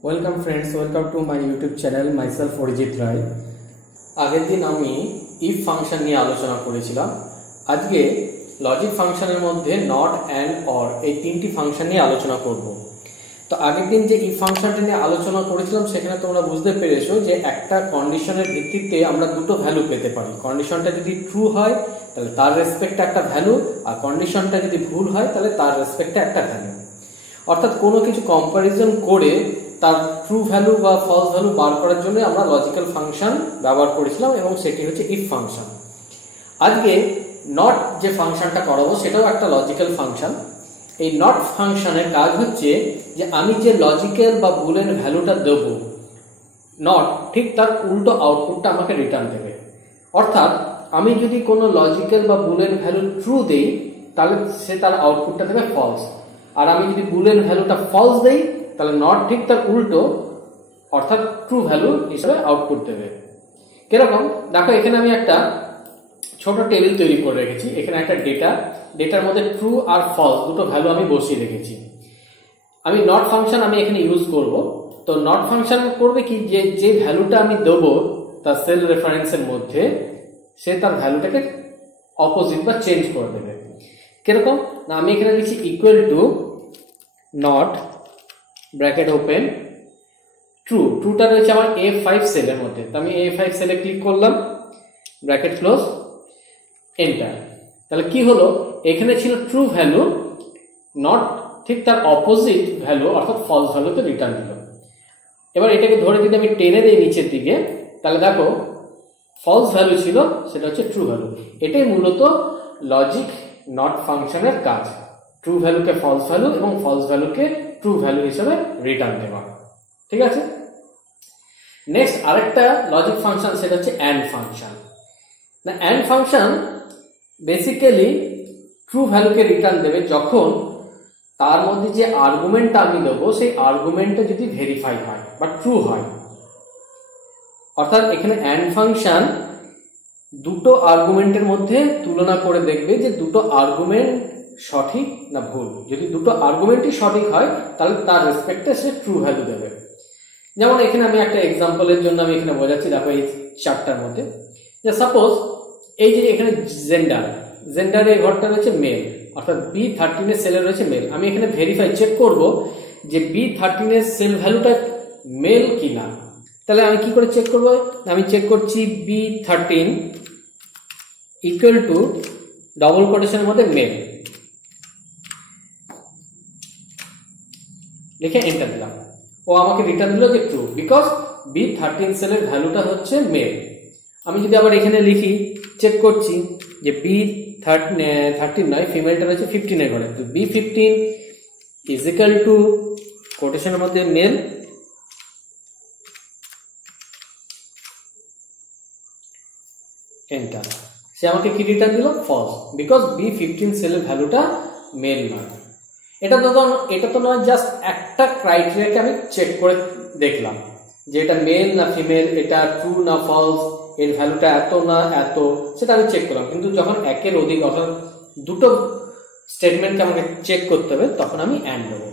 Welcome friends, welcome to my YouTube channel, myself Orijit Rai. আগের দিন আমি if function নিয়ে আলোচনা করেছিলাম। আজকে লজিক ফাংশনের মধ্যে নট অ্যান্ড অর এই তিনটি ফাংশন নিয়ে আলোচনা করব। তো আগের দিন যে if ফাংশনটা নিয়ে আলোচনা করেছিলাম সেখানে তোমরা বুঝতে পেরেছো যে একটা কন্ডিশনের ভিত্তিতে আমরা দুটো ভ্যালু পেতে পারি। কন্ডিশনটা যদি ট্রু হয় তাহলে তার রেসপেক্টে একটা ভ্যালু, আর কন্ডিশনটা যদি ভুল হয় তাহলে তার রেসপেক্টে একটা ভ্যালু। অর্থাৎ কোনো কিছু কম্পারিজন করে তার ট্রু ভ্যালু বা ফলস ভ্যালু বার করার জন্য আমরা লজিক্যাল ফাংশন ব্যবহার করেছিলাম এবং সেটি হচ্ছে ইফ ফাংশন। আজকে নট যে ফাংশনটা করাবো সেটাও একটা লজিক্যাল ফাংশন। এই নট ফাংশনের কাজ হচ্ছে যে আমি যে লজিক্যাল বা বুলিয়ান ভ্যালুটা দেব নট ঠিক তার উল্টো আউটপুটটা আমাকে রিটার্ন দেবে। অর্থাৎ আমি যদি কোনো লজিক্যাল বা বুলিয়ান ভ্যালু ট্রু দেই তাহলে সে তার আউটপুটটা দেবে ফলস, আর আমি যদি বুলিয়ান ভ্যালুটা ফলস দেই তাহলে নট ঠিক তার উল্টো অর্থাৎ ট্রু ভ্যালু হিসেবে আউটপুট দেবে। কিরকম দেখো, এখানে আমি একটা ছোট টেবিল তৈরি করে রেখেছি। এখানে একটা ডেটার মধ্যে ট্রু আর ফলস দুটো ভ্যালু আমি বসিয়ে রেখেছি। আমি নট ফাংশন আমি এখানে ইউজ করব। তো নট ফাংশন করবে কি, যে ভ্যালুটা আমি দেবো তার সেল রেফারেন্সের মধ্যে সে তার ভ্যালুটাকে অপোজিট বা চেঞ্জ করে দেবে। কিরকম না, আমি এখানে লিখছি equal to not bracket open ট্রুটা রয়েছে আমার A5 সেলের মধ্যে। তো আমি A5 সেলে ক্লিক করলাম, ব্র্যাকেট ক্লোজ, এন্টার। তাহলে কি হলো, এখানে ছিল ট্রু ভ্যালু, নট ঠিক তার অপোজিট ভ্যালু অর্থাৎ ফলস ভ্যালুতে রিটার্ন দিল। এবার এটাকে ধরে যদি আমি টেনে দিই নিচের দিকে তাহলে দেখো ফলস ভ্যালু ছিল সেটা হচ্ছে ট্রু ভ্যালু। এটাই মূলত লজিক নট ফাংশনের কাজ, ট্রু ভ্যালুকে ফলস ভ্যালু এবং ফলস ভ্যালুকে ট্রু ভ্যালু হিসেবে রিটার্ন দেওয়া। ঠিক আছে, নেক্সট আরেকটা লজিক ফাংশন সেটা হচ্ছে অ্যান্ড ফাংশন। না, অ্যান্ড ফাংশন বেসিক্যালি ট্রু ভ্যালুকে রিটার্ন দেবে যখন তার মধ্যে যে আর্গুমেন্টটা আমি দেবো সেই আর্গুমেন্টটা যদি ভেরিফাই হয় বা ট্রু হয়। অর্থাৎ এখানে অ্যান্ড ফাংশন দুটো আর্গুমেন্টের মধ্যে তুলনা করে দেখবে যে দুটো আর্গুমেন্ট সঠিক না ভুল। যদি দুটো আর্গুমেন্টই সঠিক হয় তাহলে তার রেসপেক্টে সে ট্রু ভ্যালু দেবে। যেমন এখানে আমি একটা এক্সাম্পলের জন্য আমি এখানে বোঝাচ্ছি, দেখো এই চারটার মধ্যে যে সাপোজ এই যে এখানে জেন্ডারের এই ঘরটা রয়েছে মেল, অর্থাৎ B13 এর সেলে রয়েছে মেল। আমি এখানে ভেরিফাই চেক করব যে B13 এর সেল ভ্যালুটা মেল কিনা। তাহলে আমি কি করে চেক করব, আমি চেক করছি B13 ইকুয়াল টু ডবল কোটেশনের মধ্যে মেল, লিখে এন্টার দিলাম। ও আমাকে রিটার্ন দিল যে ট্রু, বিকজ B13 সেলের ভ্যালুটা হচ্ছে মেল। আমি যদি আবার এখানে লিখি চেক করছি যে B13 নয়, ফিমেলটা রয়েছে 15 এর ঘরে, তো B15 ইজ ইকুয়াল টু কোটেশনের মধ্যে মেল, এন্টার। সে আমাকে কি রিটার্ন দিল, ফলস, বিকজ B15 সেলের ভ্যালুটা মেল নয়। এটা তো নয় জাস্ট একটা ক্রাইটেরিয়াকে আমি চেক করে দেখলাম যে এটা মেল না ফিমেল, এটা ট্রু না ফলস, এর ভ্যালুটা এত না এত, সেটা আমি চেক করলাম। কিন্তু যখন একের অধিক অর্থাৎ দুটো স্টেটমেন্টকে আমাকে চেক করতে হবে তখন আমি অ্যান্ড দেবো।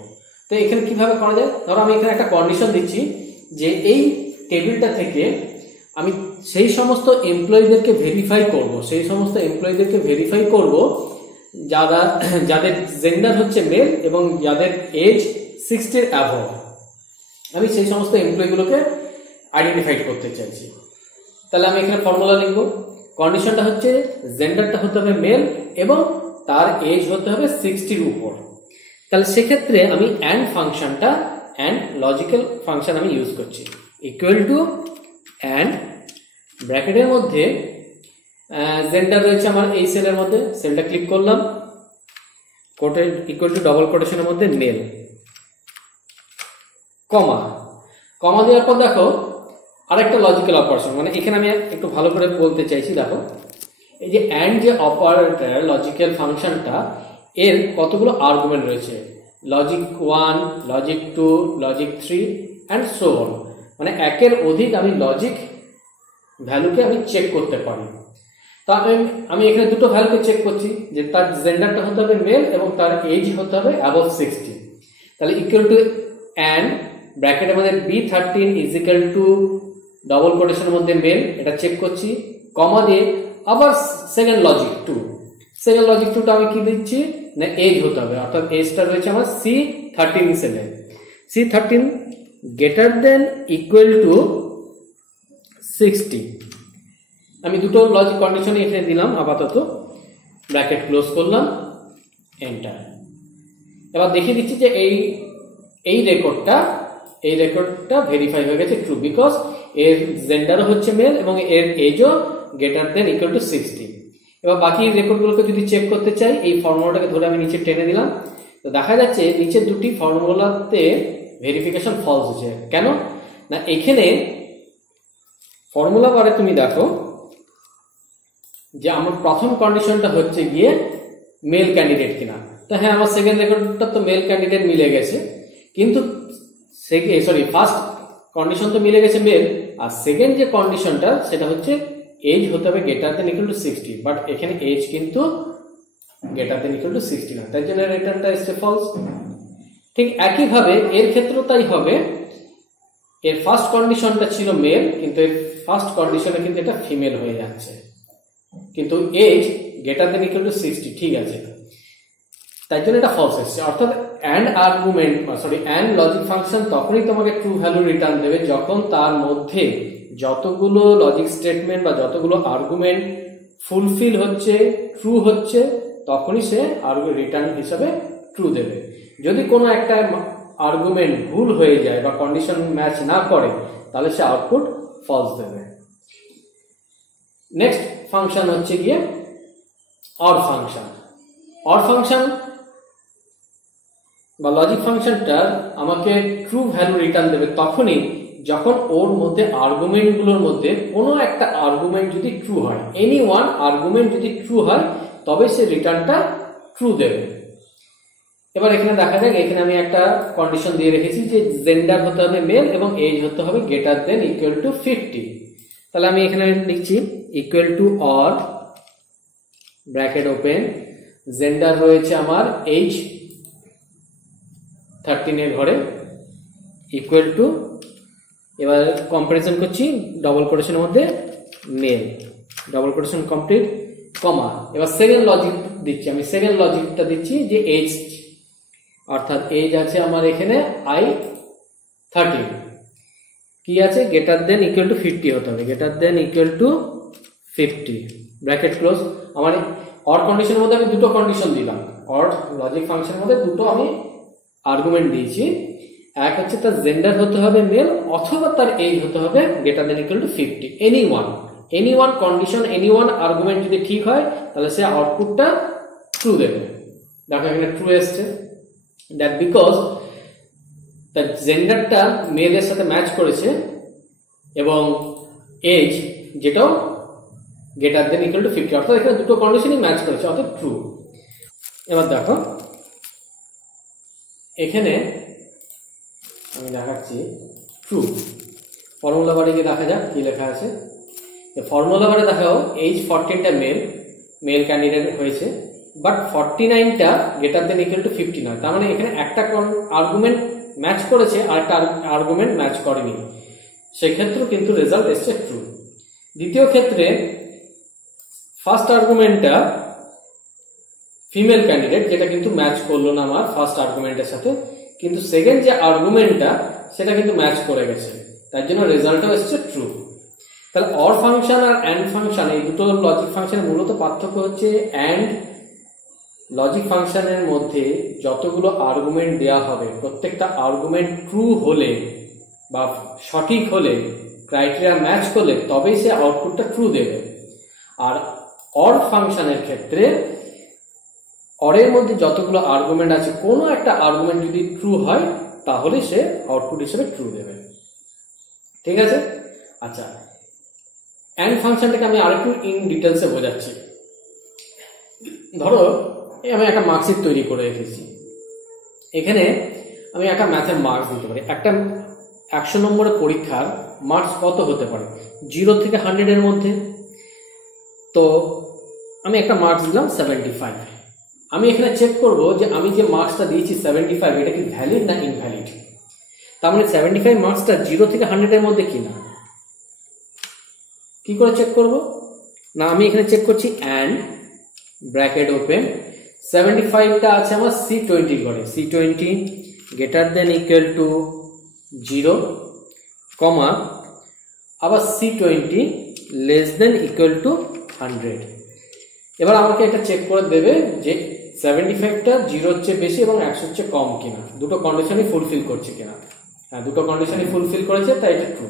তো এখানে কিভাবে করা যায়, ধরো আমি এখানে একটা কন্ডিশন দিচ্ছি যে এই টেবিলটা থেকে আমি সেই সমস্ত এমপ্লয়ীদেরকে ভেরিফাই করব যাদের জেন্ডার হচ্ছে মেল এবং যাদের এজ 60 এর অ্যাবভ। আমি সেই সমস্ত এমপ্লয়ীগুলোকে আইডেন্টিফাই করতে চাইছি। তাহলে আমি এখানে ফর্মুলা লিখব, কন্ডিশনটা হচ্ছে জেন্ডারটা হতে হবে মেল এবং তার এজ হতে হবে 60 এর উপর। তাহলে সেক্ষেত্রে আমি অ্যান্ড ফাংশনটা, অ্যান্ড লজিক্যাল ফাংশন আমি ইউজ করছি, ইকুয়াল টু অ্যান্ড ব্র্যাকেটের মধ্যে জেন্ডার রয়েছে আমার এই সেলের মধ্যে, সেলটা ক্লিক করলাম, ইকুয়াল টু ডবল কোটেশনের মধ্যে মেল, কমা দেওয়ার পর দেখো আরেকটা লজিক্যাল অপারেশন, মানে এখানে আমি একটু ভালো করে বলতে চাইছি। দেখো এই যে অ্যান্ড যে অপারেটর লজিক্যাল ফাংশনটা, এর কতগুলো আর্গুমেন্ট রয়েছে, logic 1, logic 2, logic 3 and so on. মানে একের অধিক আমি লজিক ভ্যালুকে আমি চেক করতে পারি। তো আমি এখানে দুটো ভ্যালুকে চেক করছি যে তার জেন্ডারটা হতে হবে মেল এবং তার এজ হতে হবে অ্যাবভ 60। তাহলে ইকুয়াল টু অ্যান্ড ব্র্যাকেটের মধ্যে B13 is equal to double কোটেশনের মধ্যে মেল, এটা চেক করছি, কমা দিয়ে আবার সেকেন্ড লজিক 2, সেকেন্ড লজিক 2টা আমি কি দিচ্ছি না এজ হতে হবে, অর্থাৎ এজটা রয়েছে আমার C13 হিসেবে, C13 greater than equal to 60। আমি দুটো লজিক কন্ডিশন এখানে দিলাম আপাতত, ব্র্যাকেট ক্লোজ করলাম, এন্টার। এবার দেখিয়ে দিচ্ছি যে এই রেকর্ডটা ভেরিফাই হয়ে গেছে ট্রু, বিকজ এর জেন্ডার হচ্ছে মেল এবং এর এজও গ্রেটার দেন ইকুয়াল টু 60। এবার বাকি রেকর্ডগুলোকে যদি চেক করতে চাই, এই ফর্মুলাটাকে ধরে আমি নিচে টেনে দিলাম, তো দেখা যাচ্ছে নিচের দুটি ফর্মুলাতে ভেরিফিকেশন ফলস হচ্ছে। কেন না এখানে ফর্মুলা বারে তুমি দেখো যে আমার প্রথম কন্ডিশনটা হচ্ছে গিয়ে মেল ক্যান্ডিডেট কিনা, তো হ্যাঁ আমার সেকেন্ড রেকর্ডটা তো মেল ক্যান্ডিডেট মিলে গেছে, কিন্তু ফার্স্ট কন্ডিশন তো মিলে গেছে মেল, আর সেকেন্ড যে কন্ডিশনটা সেটা হচ্ছে এজ হতে হবে greater than equal to 60, but এখানে এজ কিন্তু গ্রেটার দেন ইকুয়াল টু 60 না, তাই জন্য রিটার্নটা এসছে ফলস। ঠিক একইভাবে এর ক্ষেত্রেও তাই হবে, এর ফার্স্ট কন্ডিশনটা ছিল মেল, কিন্তু এর ফার্স্ট কন্ডিশনে কিন্তু এটা ফিমেল হয়ে যাচ্ছে, কিন্তু as greater than equal to 60 ঠিক আছে, তাই জন্য এটা ফলস এসছে। অর্থাৎ অ্যান্ড লজিক ফাংশন তখনই তোমাকে ট্রু ভ্যালু রিটার্ন দেবে যখন তার মধ্যে যতগুলো লজিক স্টেটমেন্ট বা যতগুলো আর্গুমেন্ট ফুলফিল হচ্ছে, ট্রু হচ্ছে, তখনই সে রিটার্ন হিসাবে ট্রু দেবে। যদি কোনো একটা আর্গুমেন্ট ভুল হয়ে যায় বা কন্ডিশন ম্যাচ না করে, তাহলে সে আউটপুট ফলস দেবে। নেক্সট ফাংশন হচ্ছে গিয়ে অর ফাংশন। অর ফাংশন বা লজিক ফাংশনটা আমাকে ট্রু ভ্যালু রিটার্ন দেবে তখনই যখন ওর মধ্যে আর্গুমেন্ট গুলোর মধ্যে কোনো একটা আর্গুমেন্ট যদি ট্রু হয়, এনি ওয়ান আর্গুমেন্ট যদি ট্রু হয়, তবে সে রিটার্নটা ট্রু দেবে। এবার এখানে দেখা যাক, এখানে আমি একটা কন্ডিশন দিয়ে রেখেছি যে জেন্ডার হতে হবে মেল এবং এজ হতে হবে গ্রেটার দেন ইকুয়াল টু 50। তাহলে আমি এখানে লিখছি equal two or bracket open, gender রয়েছে আমার এজ 13 এর ঘরে, ইকুয়াল টু, এবার কম্পারিজন করছি ডবল কোটেশনের মধ্যে মেল, ডবল কোটেশন কমপ্লিট, কমা, এবার সেকেন্ড লজিক দিচ্ছি, আমি সেকেন্ড লজিকটা দিচ্ছি যে এজ, অর্থাৎ এজ আছে আমার এখানে I13, কি আছে গ্রেটার দেন ইকুয়াল টু 50 হতে হবে, greater than equal to 50, bracket close. আমার অর কন্ডিশনের মধ্যে আমি দুটো কন্ডিশন দিলাম, অর লজিক ফাংশনের মধ্যে দুটো আমি আর্গুমেন্ট দিয়েছি, এক হচ্ছে তার জেন্ডার হতে হবে মেল অথবা তার এজ হতে হবে greater than equal to 50, any one condition, any one argument যদি ঠিক হয়, তাহলে সে আউটপুটটা ট্রু দেবে। দেখো এখানে ট্রু এসছে, দ্যাট বিকজ তার জেন্ডারটা মেলের সাথে ম্যাচ করেছে এবং এজ যেটাও গ্রেটার দেন ইকুয়াল টু 50, অর্থাৎ এখানে দুটো কন্ডিশনই ম্যাচ করেছে, অর্থাৎ ট্রু। এবার দেখো এখানে আমি দেখাচ্ছি ট্রু, ফর্মুলা বারে গিয়ে দেখা যাক কি লেখা আছে। ফর্মুলা বারে দেখাও এজ 14টা মেল ক্যান্ডিডেট হয়েছে, বাট 49টা গ্রেটার দেন ইকুয়াল টু 50 নয়, তার মানে এখানে একটা আর্গুমেন্ট ম্যাচ করেছে আর একটা আর্গুমেন্ট ম্যাচ করেনি, সেক্ষেত্রেও কিন্তু রেজাল্ট এসছে ট্রু। দ্বিতীয় ক্ষেত্রে ফার্স্ট আর্গুমেন্টটা ফিমেল ক্যান্ডিডেট, যেটা কিন্তু ম্যাচ করলো না আমার ফার্স্ট আর্গুমেন্টের সাথে, কিন্তু সেকেন্ড যে আর্গুমেন্টটা সেটা কিন্তু ম্যাচ করে গেছে, তার জন্য রেজাল্টও এসছে ট্রু। তাহলে অর ফাংশন আর অ্যান্ড ফাংশন, এই দুটো লজিক ফাংশনের মূলত পার্থক্য হচ্ছে অ্যান্ড লজিক ফাংশনের মধ্যে যতগুলো আর্গুমেন্ট দেওয়া হবে, প্রত্যেকটা আর্গুমেন্ট ট্রু হলে বা সঠিক হলে, ক্রাইটেরিয়া ম্যাচ করলে, তবেই সে আউটপুটটা ট্রু দেবে। আর অর ফাংশনের ক্ষেত্রে অরের মধ্যে যতগুলো আর্গুমেন্ট আছে, কোনো একটা আর্গুমেন্ট যদি ট্রু হয়, তাহলে সে আউটপুট হিসেবে ট্রু দেবে। ঠিক আছে, আচ্ছা, অ্যান্ড ফাংশনটাকে আমি আরেকটু ইন ডিটেলসে বোঝাচ্ছি। ধরো আমি একটা মার্কশিট তৈরি করে রেখেছি, এখানে আমি একটা ম্যাথের মার্কস দিতে পারি। একটা 100 নম্বরের পরীক্ষার মার্কস কত হতে পারে? 0 থেকে 100 এর মধ্যে। তো আমি একটা মার্কস দিলাম 75। আমি এখানে চেক করব যে আমি যে মার্কসটা দিয়েছি 75, এটা কি ভ্যালিড না ইনভ্যালিড। তার মানে 75 মার্কসটা 0 থেকে 100 এর মধ্যে কিনা। কি করে চেক করব? না আমি এখানে চেক করছি and ব্র্যাকেট ওপেন 75টা আছে আমার C20 ঘরে, C20 greater than equal to 0 কমা আবার C20 less than equal to 100। এবার আমাকে এটা চেক করে দেবে যে 75টা 0 চেয়ে বেশি এবং 100 চেয়ে কম কিনা, দুটো কন্ডিশনই ফুলফিল করছে কিনা। হ্যাঁ, দুটো কন্ডিশনই ফুলফিল করেছে, তাই এটা ট্রু।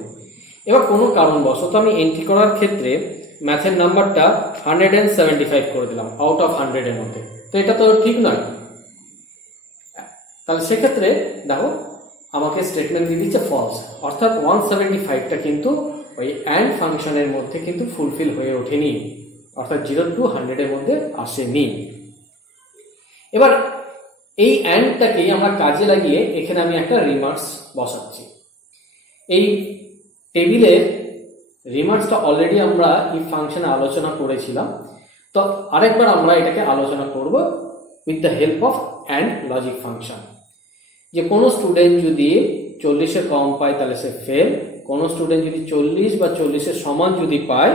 এবার কোনো কারণবশত আমি এন্ট্রি করার ক্ষেত্রে ম্যাথের নাম্বারটা 175 করে দিলাম আউট অফ 100 এর মধ্যে, তো এটা তো ঠিক নয়। তাহলে সেক্ষেত্রে দেখো আমাকে স্টেটমেন্ট দিয়ে দিচ্ছে ফলস, অর্থাৎ 175টা কিন্তু ওই অ্যান্ড ফাংশনের মধ্যে কিন্তু ফুলফিল হয়ে ওঠেনি, অর্থাৎ 0 to 100 এর মধ্যে আসেনি। এবার এই অ্যান্ডটাকেই আমরা কাজে লাগিয়ে এখানে আমি একটা রিমার্কস বসাচ্ছি। এই টেবিলের রিমার্কসটা অলরেডি আমরা এই ফাংশনে আলোচনা করেছিলাম, তো আরেকবার আমরা এটাকে আলোচনা করব with the help of and logic function. যে কোনো স্টুডেন্ট যদি 40-এর কম পায় তাহলে সে ফেল, কোনো স্টুডেন্ট যদি 40 বা 40-এর সমান যদি পায়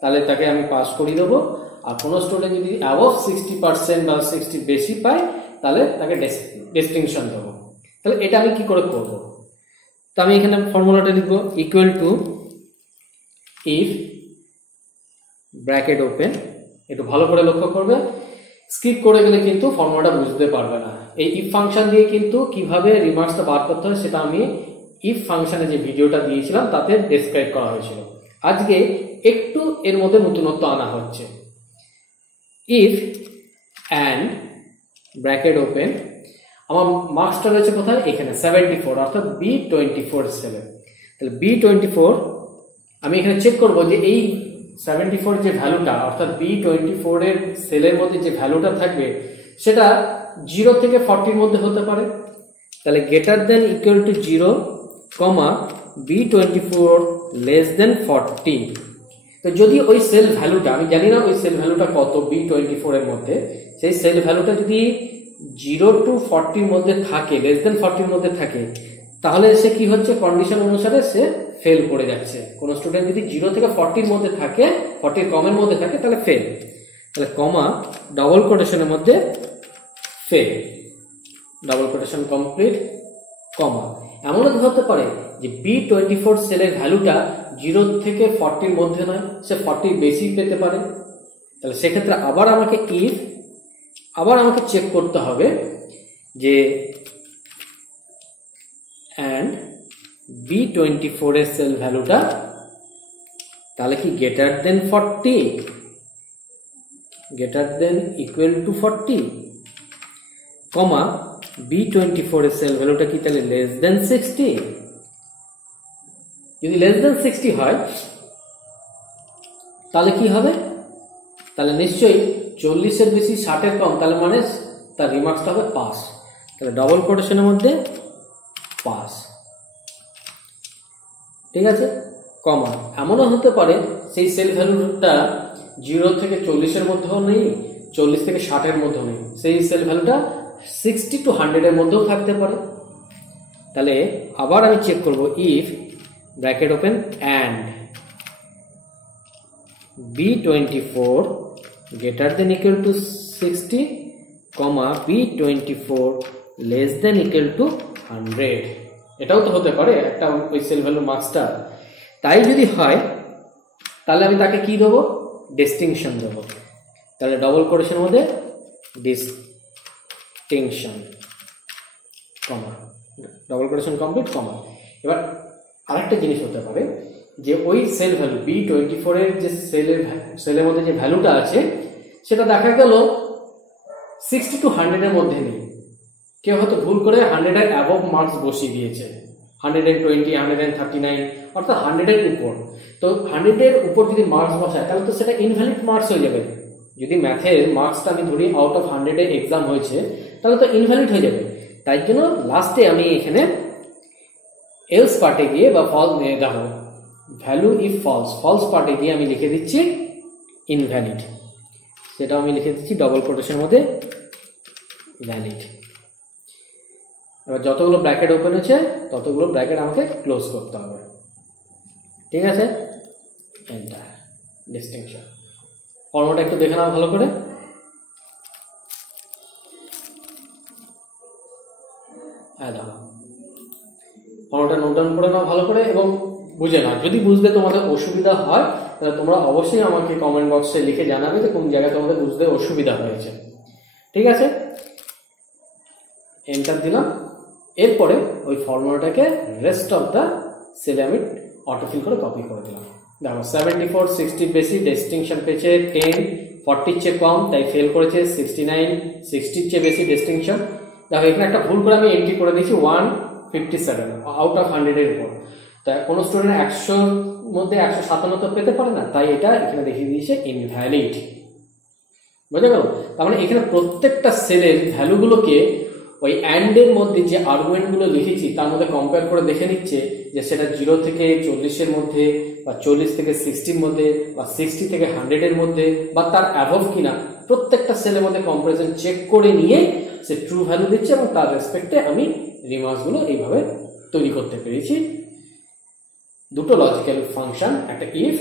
তাহলে তাকে আমি পাস করিয়ে দেবো, আর কোনো স্টুডেন্ট যদি অ্যাবভ 60% বা 60 বেশি পায় তাহলে তাকে ডিস্টিংশন দেবো। তাহলে এটা আমি কি করে করব? তো আমি এখানে ফর্মুলাটা লিখব equal to if bracket open, একটু ভালো করে লক্ষ্য করবে, স্কিপ করে গেলে কিন্তু ফর্মুলাটা বুঝতে পারবে না। এই ইফ ফাংশন দিয়ে কিন্তু কিভাবে রিমার্কসটা বার করতে হয় সেটা আমি ইফ ফাংশনে যে ভিডিওটা দিয়েছিলাম তাতে ডেসক্রাইব করা হয়েছিল। আজকে একটু এর মধ্যে নতুনত্ব আনা হচ্ছে। ইফ অ্যান্ড ব্র্যাকেট ওপেন, আমার মার্কসটা রয়েছে কোথায়? এখানে 74, অর্থাৎ B24 সেলে। তাহলে B24 আমি এখানে চেক করব যে এই 74 যে ভ্যালুটা, অর্থাৎ B24 এর সেলের মধ্যে যে ভ্যালুটা থাকবে সেটা 0 থেকে 40 এর মধ্যে হতে পারে। তাহলে গ্রেটার দেন ইকুয়াল টু 0 কমা B24 লেস দেন 40। তো যদি ওই সেল ভ্যালুটা, আমি জানি না ওই সেল ভ্যালুটা কত B24 এর মধ্যে, সেই সেল ভ্যালুটা যদি 0 to 40 এর মধ্যে থাকে, লেস দেন 40 এর মধ্যে থাকে, তাহলে সে কি হচ্ছে, কন্ডিশন অনুসারে সে ফেল করে যাচ্ছে। কোন স্টুডেন্ট যদি 0 থেকে 40 এর মধ্যে থাকে, 40 এর কমের মধ্যে থাকে তাহলে ফেল। তাহলে কমা ডাবল কোটেশনের মধ্যে ফেল, ডাবল কোটেশন কমপ্লিট, কমা। এমনও হতে পারে যে B24 সেলের ভ্যালুটা 0 থেকে 40 এর মধ্যে নয়, সে 40 বেশি পেতে পারে। তাহলে সেক্ষেত্রে আবার আমাকে চেক করতে হবে যে and B24 এর সেল ভ্যালুটা তাহলে কি greater than 40, greater than equal two 40, কমা B24 এর সেল ভ্যালুটা কি তাহলে লেস দেন 60। যদি লেস দেন 60 হয় তাহলে কি হবে? তাহলে নিশ্চয়ই 40 এর বেশি 60 এর কম, তাহলে মানে তার রিমার্কসটা হবে পাস। তাহলে ডাবল কোটেশনের মধ্যে পাস, ঠিক আছে, কমা। এমনও হতে পারে সেই সেল ভ্যালুটা 0 থেকে 40 এর মধ্যেও নেই, 40 থেকে 60 এর মধ্যেও নেই, সেই সেল ভ্যালুটা 60 to 100 এর মধ্যেও থাকতে পারে। তাহলে আবার আমি চেক করব if bracket open and B24 greater than equal to 60, comma B24 less than equal to 100। এটাও তো হতে পারে একটা ওই সেল ভ্যালু মার্কসটা। তাই যদি হয় তাহলে আমি তাকে কি দেবো? ডিস্টিংশন দেবো। তাহলে ডবল কোটেশনের মধ্যে ডিস্টিংশন, কমা, ডবল কোটেশন কমপ্লিট, কমা। এবার আরেকটা জিনিস হতে পারে যে ওই সেল ভ্যালু B24 এর যে সেলের মধ্যে যে ভ্যালুটা আছে সেটা দেখা গেল 60 to 100 এর মধ্যে নেই, কেউ হয়তো ভুল করে 100 এর অ্যাবভ মার্কস বসিয়ে দিয়েছে, 120, 139, অর্থাৎ 100 এর উপর। তো 100 এর উপর যদি মার্কস বসায় তাহলে তো সেটা ইনভ্যালিড মার্কস হয়ে যাবে। যদি ম্যাথের মার্কসটা আমি ধরি আউট অফ 100 এর এক্সাম হয়েছে তাহলে তো ইনভ্যালিড হয়ে যাবে। তাই জন্য লাস্টে আমি এখানে এলস পার্টে গিয়ে বা দেখো ভ্যালু ইফ ফলস পার্টে গিয়ে আমি লিখে দিচ্ছি ইনভ্যালিড, সেটাও আমি লিখে দিচ্ছি ডবল কোটেশনের মধ্যে ভ্যালিড। এবার যতগুলো ব্র্যাকেট ওপেন হচ্ছে ততগুলো ব্র্যাকেট আমাকে ক্লোজ করতে হবে। ঠিক আছে, এন্টার, ডিস্টিংশন। ফর্মুলাটা একটু দেখে নাও ভালো করে। হ্যাঁ দাও, ফর্মুলাটা নোট ডাউন করে নাও ভালো করে এবং বুঝে নাও। যদি বুঝতে তোমাদের অসুবিধা হয় তাহলে তোমরা অবশ্যই আমাকে কমেন্ট বক্সে লিখে জানাবে যে কোন জায়গায় তোমাদের বুঝতে অসুবিধা হয়েছে। ঠিক আছে, এন্টার দিলাম। এরপরে ওই ফর্মুলাটাকে রেস্ট অফ দ্য সেলে আমি অটোফিল করে কপি করে দিলাম। দেখো 74 60 বেশি, ডিস্টিংশন পেয়েছে 10, 40 চেয়ে কম তাই ফেল করেছে। 69 60 চেয়ে বেশি ডিস্টিংশন। দেখো এখানে একটা ভুল করে আমি এন্ট্রি করে দিয়েছি 157 আউট অফ 100 এর উপর। তা কোনো স্টুডেন্ট 100 মধ্যে 157 পেতে পারে না, তাই এটা এখানে দেখিয়ে দিয়েছে ইনভ্যালিড। বুঝে গেল? তার মানে এখানে প্রত্যেকটা সেলের ভ্যালুগুলোকে ওই অ্যান্ড এর মধ্যে যে আর্গুমেন্ট গুলো লিখেছি তার মধ্যে কম্পেয়ার করে দেখে নিচ্ছে যে সেটা 0 থেকে 40 এর মধ্যে বা 40 থেকে 60 এর মধ্যে বা 60 থেকে 100 এর মধ্যে বা তার অ্যাবভ কিনা। প্রত্যেকটা সেলের মধ্যে কম্পারিজন চেক করে নিয়ে সে ট্রু ভ্যালু দিচ্ছে এবং তার রেসপেক্টে আমি রিমার্কস গুলো এইভাবে তৈরি করতে পেরেছি দুটো লজিক্যাল ফাংশন, একটা ইফ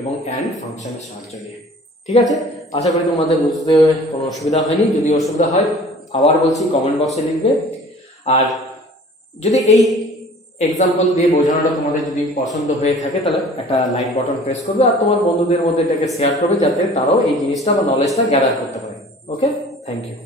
এবং অ্যান্ড ফাংশনের সাহায্য নিয়ে। ঠিক আছে, আশা করি তোমাদের বুঝতে কোনো অসুবিধা হয়নি। যদি অসুবিধা হয় আবার বলছি কমেন্ট বক্সে লিখবে। আর যদি এই এক্সাম্পল দিয়ে বোঝানোটা তোমাদের যদি পছন্দ হয়ে থাকে তাহলে একটা লাইক বাটন প্রেস করবে আর তোমার বন্ধুদের মধ্যে এটাকে শেয়ার করবে যাতে তারাও এই জিনিসটা বা নলেজটা গ্যাদার করতে পারে। ওকে, থ্যাংক ইউ।